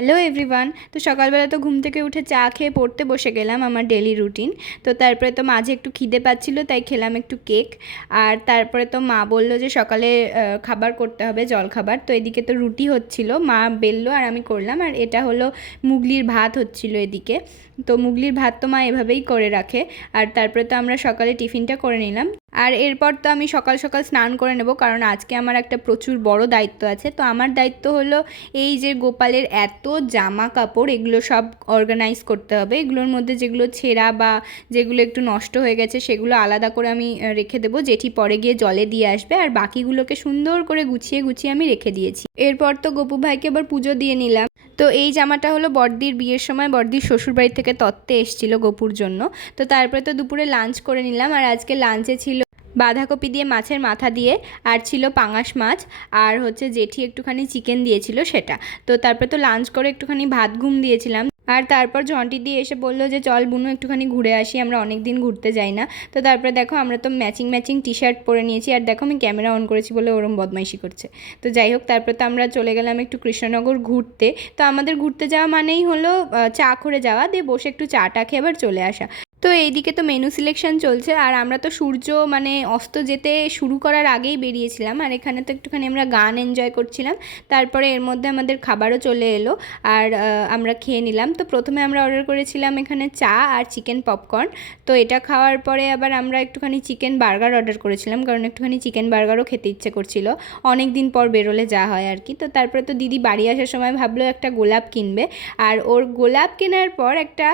Hello everyone. তো সকালবেলা তো ঘুম থেকে উঠে চা খেয়ে পড়তে বসে গেলাম, আমার ডেলি রুটিন। তো তারপরে তো মাঝে একটু খিদে পাচ্ছিল, তাই খেলাম একটু কেক। আর তারপরে তো মা বললো যে সকালে খাবার করতে হবে, জল খাবার। তো এদিকে তো রুটি হচ্ছিল, মা বেললো আর আমি করলাম। আর এটা হলো মুগলির ভাত হচ্ছিল এদিকে। তো মুগলির ভাত তো মা এভাবেই করে রাখে। আর তারপরে তো আমরা সকালে টিফিনটা করে নিলাম। আর এরপর তো আমি সকাল সকাল স্নান করে নেব, কারণ আজকে আমার একটা প্রচুর বড় দায়িত্ব আছে। তো আমার দায়িত্ব হলো এই যে গোপালের এত জামা কাপড়, এগুলো সব অর্গানাইজ করতে হবে। এগুলোর মধ্যে যেগুলো ছেঁড়া বা যেগুলো একটু নষ্ট হয়ে গেছে সেগুলো আলাদা করে আমি রেখে দেবো, যেটি পরে গিয়ে জলে দিয়ে আসবে। আর বাকিগুলোকে সুন্দর করে গুছিয়ে গুছিয়ে আমি রেখে দিয়েছি। এরপর তো গপু ভাইকে আবার পুজো দিয়ে নিলাম। তো এই জামাটা হলো বড়দির বিয়ের সময় বড়দির শ্বশুরবাড়ি থেকে তত্ত্বে এসেছিলো গপুর জন্য। তো তারপরে তো দুপুরে লাঞ্চ করে নিলাম। আর আজকে লাঞ্চে ছিল বাঁধাকপি দিয়ে মাছের মাথা দিয়ে, আর ছিল পাঙাশ মাছ, আর হচ্ছে জেঠি একটুখানি চিকেন দিয়েছিল সেটা। তো তারপরে তো লাঞ্চ করে একটুখানি ভাত ঘুম দিয়েছিলাম। আর তারপর ঝন্টি দিয়ে এসে বললো যে চল বুনু একটুখানি ঘুরে আসি, আমরা অনেক দিন ঘুরতে যাই না। তো তারপরে দেখো আমরা তো ম্যাচিং ম্যাচিং টি শার্ট পরে নিয়েছি। আর দেখো আমি ক্যামেরা অন করেছি বলে ওরম বদমাইশি করছে। তো যাই হোক, তারপরে তো আমরা চলে গেলাম একটু কৃষ্ণনগর ঘুরতে। তো আমাদের ঘুরতে যাওয়া মানেই হলো চা করে যাওয়া, দিয়ে বসে একটু চাটা খেয়ে আবার চলে আসা। তো এইদিকে তো মেনু সিলেকশন চলছে। আর আমরা তো সূর্য অস্ত যেতে শুরু করার আগেই বেরিয়েছিলাম। আর এখানে তো একটুখানি আমরা গান এনজয় করছিলাম। তারপরে এর মধ্যে আমাদের খাবারও চলে এলো, আর আমরা খেয়ে নিলাম। তো প্রথমে আমরা অর্ডার করেছিলাম এখানে চা আর চিকেন পপকর্ন। তো এটা খাওয়ার পরে আবার আমরা একটুখানি চিকেন বার্গার অর্ডার করেছিলাম, কারণ একটুখানি চিকেন বার্গারও খেতে ইচ্ছে করছিল, অনেক দিন পর বেরোলে যা হয় আর কি। তো তারপরে তো দিদি বাড়ি আসার সময় ভাবলো একটা গোলাপ কিনবে। আর ওর গোলাপ কেনার পর একটা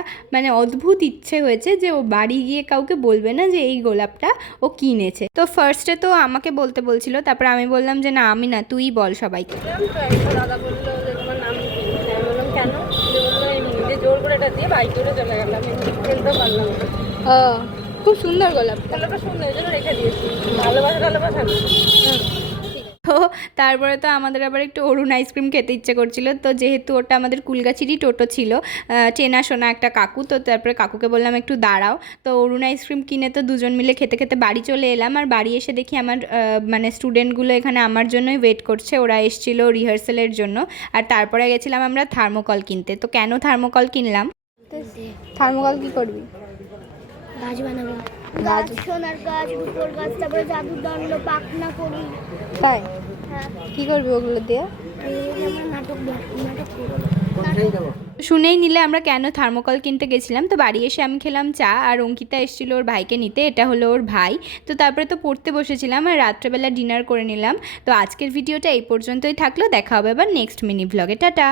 অদ্ভুত ইচ্ছে হয়েছে যে ও বাড়ি গিয়ে কাউকে বলবে না যে এই গোলাপটা ও কিনেছে। তো ফার্স্টে তো আমাকে বলতে বলছিল, তারপর আমি বললাম যে না আমি না, তুই বল সবাইকে। দাদা বললো যে তোমার নাম বললাম কেন, বললো জোর করে এটা দিয়ে বাইক করে চলে গেলাম, খেলতেও পারলাম। খুব সুন্দর গোলাপ, গোলাপটা সুন্দর, এই জন্য রেখে দিয়েছি। ভালোবাসা তো তারপরে তো আমাদের আবার একটু অরুণ আইসক্রিম খেতে ইচ্ছে করছিল। তো যেহেতু ওটা আমাদের কুলগাছিরই টোটো ছিল, চেনাশোনা একটা কাকু। তো তারপরে কাকুকে বললাম একটু দাঁড়াও। তো অরুণ আইসক্রিম কিনে তো দুজন মিলে খেতে খেতে বাড়ি চলে এলাম। আর বাড়ি এসে দেখি আমার স্টুডেন্টগুলো এখানে আমার জন্যই ওয়েট করছে, ওরা এসেছিলো রিহার্সালের জন্য। আর তারপরে গেছিলাম আমরা থার্মোকল কিনতে। তো কেন থার্মোকল কিনলাম? থার্মোকল কি করবি? গাছ বানাবো, গাছ, সোনার গাছ, রূপোর গাছ, তারপরে জাদুর দণ্ড, পাখনা করি। তাই? হ্যাঁ। কি করবি ওগুলো দিয়ে? নাটক শুনেই নিলে আমরা কেন থার্মোকল কিনতে গেছিলাম। তো বাড়ি এসে আমি খেলাম চা, আর অঙ্কিতা এসেছিলো ওর ভাইকে নিতে, এটা হলো ওর ভাই। তো তারপরে তো পড়তে বসেছিলাম, আর রাত্রেবেলা ডিনার করে নিলাম। তো আজকের ভিডিওটা এই পর্যন্তই থাকলো, দেখা হবে আবার নেক্সট মিনি ভ্লগে। টাটা।